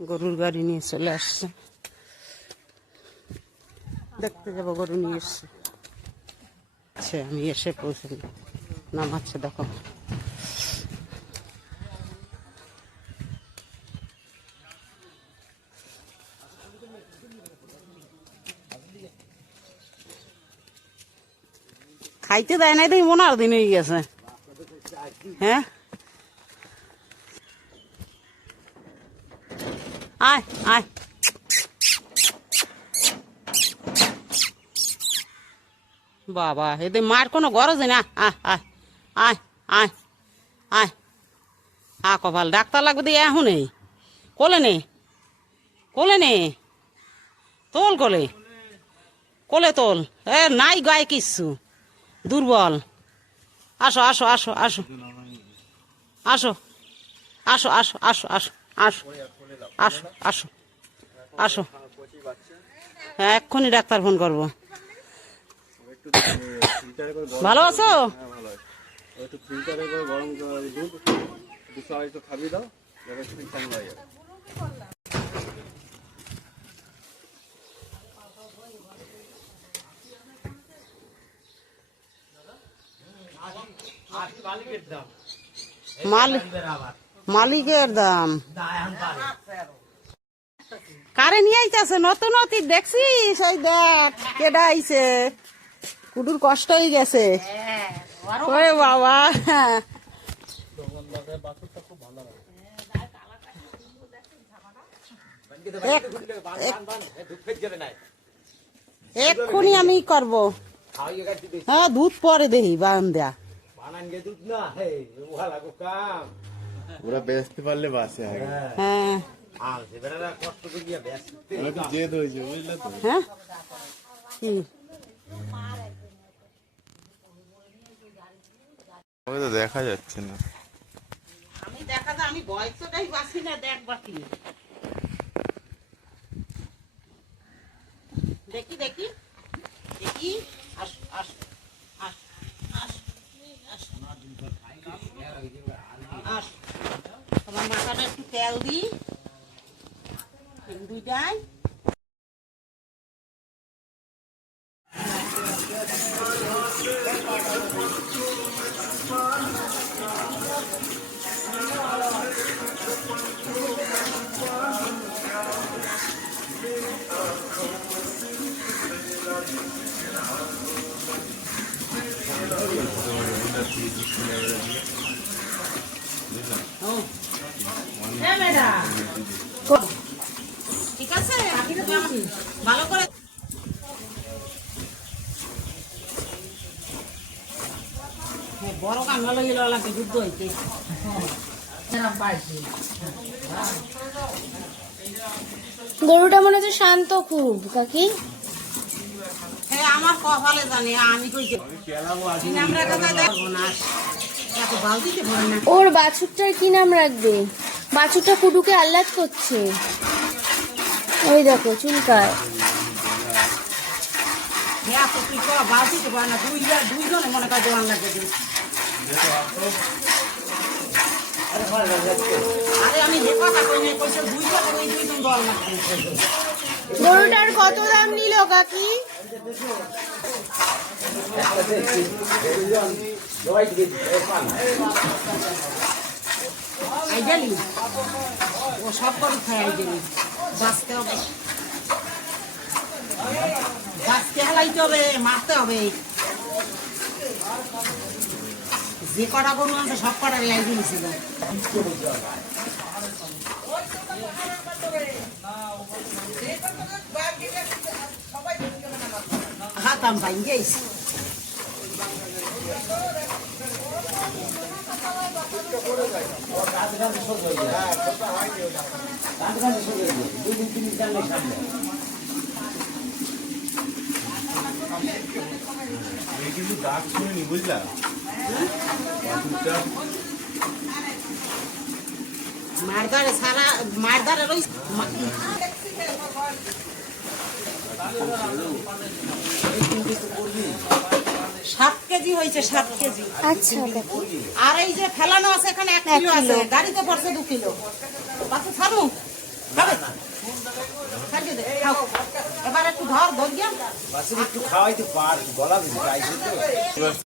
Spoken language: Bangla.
গরুর গাড়ি নিয়ে চলে আসছে, দেখতে যাবো গরু নিয়ে এসছে। আচ্ছা আমি এসে পৌঁছে নামাচ্ছে, দেখো খাইতে দেয় নাই, তুই 15 দিন হয়ে গেছে। হ্যাঁ আয় আয়, বাবা এদের মার কোনো গরজ না। আয় আয় আয় আয় আয়, কপাল ডাক্তার লাগবে দিয়ে এখন নেই, কোলে নে, কোলে নে, তোল কোলে, কোলে তোল। নাই গায়ে কিচ্ছু, দুর্বল। আসো আসো আসো আসো আসো আসো আসো আসো আসো আসো আসো আসো আসো, হ্যাঁ এক্ষুনি ডাক্তার ফোন করবো। ভালো আছো? মালিকের দাম কারে নিয়ে আইতাছে নতুন অতীত দেখছিস? এই দেখ কেডা আইছে, কুটুর কষ্ট হয়ে গেছে। ওরে বাবা, এক্ষুনি আমি করবো। হ্যাঁ দুধ পরে দেহি বান দেয়া, ওরা বেচতে পারলে বাসে আগে। হ্যাঁ জেদ হয়েছে বুঝলে তো। হ্যাঁ কি ওই তো দেখা যাচ্ছে না। আমি দেখা যায়, আমি বয়সটাই বাসি না, দেখ বাকি দেখি দেখি দেখি, আস আস আস আস আস, তোমার মাথাটা একটু তেল দিই দুইটাই। ঠিক আছে ভালো করে, বড় কান ভালো গেলে লাগবে যুদ্ধ হইতে। গরুটা মনে হচ্ছে শান্ত খুব কাকি। হ্যাঁ আমার কপালে জানি, আমি কই ওর বাছুরটার কি নাম রাখবে? বাছুরটা কুটুকে আহ্লাদ করছে, ওই দেখো চুলকায়। দুইজনে মনে করে দেওয়ান লাগবে। আরে আমি যে কথা কই নাই, কইছে দুইজন দল লাগবে। গরুটার কত দাম নিল কাকি? আইডালি ও সব গরু খায়, আইডালি বাঁচতে হবে, বাঁচতে হেলাইতে হবে, মারতে হবে। যে কটা গরু আছে সব কটা রেয়াই দিয়েছিল। হাতাম পাই গেছি। কিন্তু ডাক শুনিনি বুঝলা, মারদারে সারা মারদারে রই 7 কেজি হয়েছে, 7 কেজি। আচ্ছা আর এই যে ফেলানো আছে এখানে 1 কিলো আছে, গাড়িতে পড়ছে 2 কিলো। বাচ্চা ছাড়ু খাবে, দে খাও এবার একটু ধর গিয়া বাসে একটু খাওয়াইতে পার গলা বেশি